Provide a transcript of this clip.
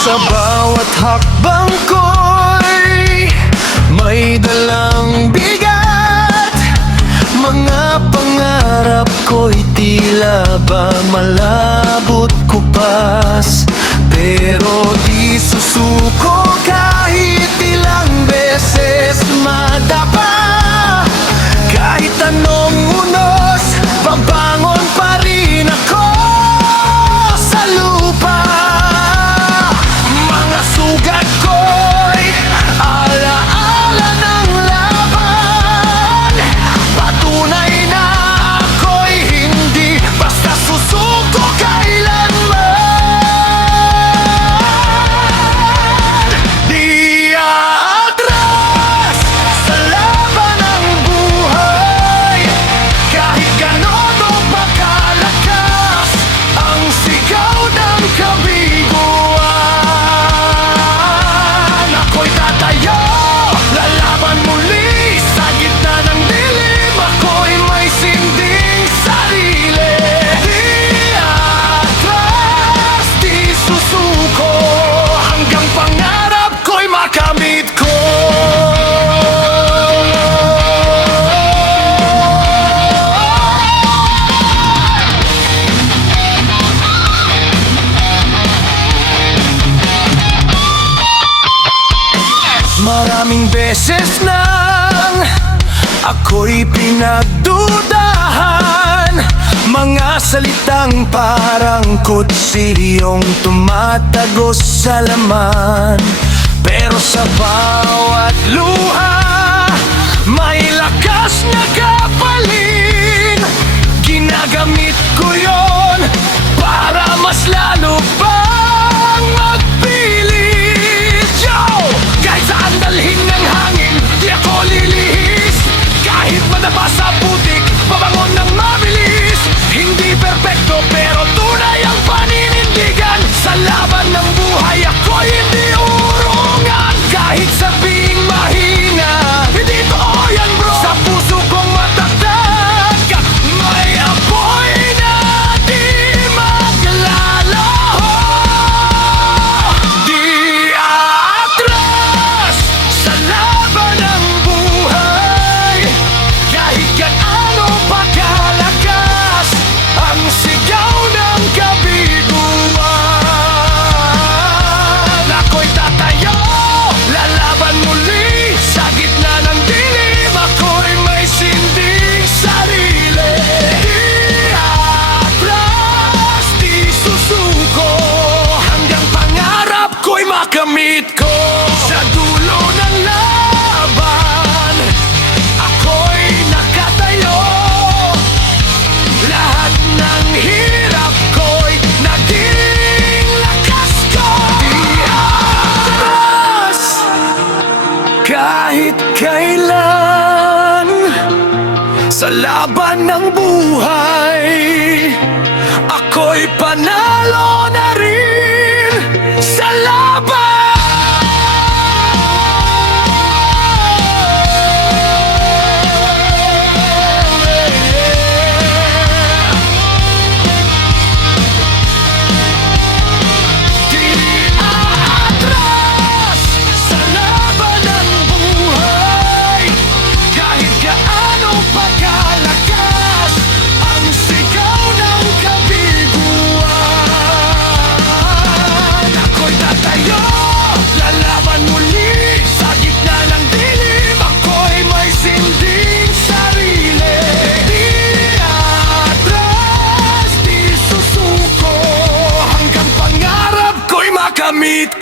Sa bawat hakbang ko'y may dalang bigat. Mga pangarap ko'y tila ba malabot kupas, pero di susuko kahit ilang beses madapa. Kahit anong unos, babangon pa rin ako sa lupa. Mga sugat ko'y alaala ng laban. Patunay na ako'y hindi basta susuko kailanman. Di aatras sa laban ng buhay, kahit ganon o pagkalakas ang sigaw ng kabiguan. Ako'y tatayo, lalaban muli sa gitna ng dilim. Ako'y may sinding sarili. Di atras, di susuko, hanggang pangarap ko'y makamit ko. Maraming beses nang ako'y pinagdudahan, mga salitang parang kutsilyong tumatagos sa laman. Pero sa bawat luha, may lakas na kapalin. Ginagamit ko yon para mas lalo pang magpilit. Yo! Kahit saan dalhin ng hangin, di ako lilihis. Kahit madapa sa putik, babangon ng mabilis. Hindi perpekto pero tunay ang paninindigan. Sa laban ng buhay ako'y hindi urungan. Kahit sabing mahina, hindi totoo yan bro. Sa puso kong matatag, may apoy na di maglalaho. Di aatras sa laban ng buhay, kahit gaano pa kalakas ang sigaw ng kabiguan. Ako'y tatayo, lalaban muli sa gitna ng dilim. Ako'y may sinding sarili. Di atras, di susuko, hanggang pangarap ko'y makamit ko. Sa dulo ng laban, ako'y nakatayo. Lahat ng hirap ko'y naging lakas ko. Di atras kahit kailan sa laban ng buhay, ako'y panalo na rin sa laban. Di aatras sa laban ng buhay, kahit gaano pa kalakas ang sigaw ng kabiguan. Ako'y tatayo, lalaban muli sa gitna ng dilim. Ako'y may sinding sarili. Di atras, di susuko, hanggang pangarap ko'y makamit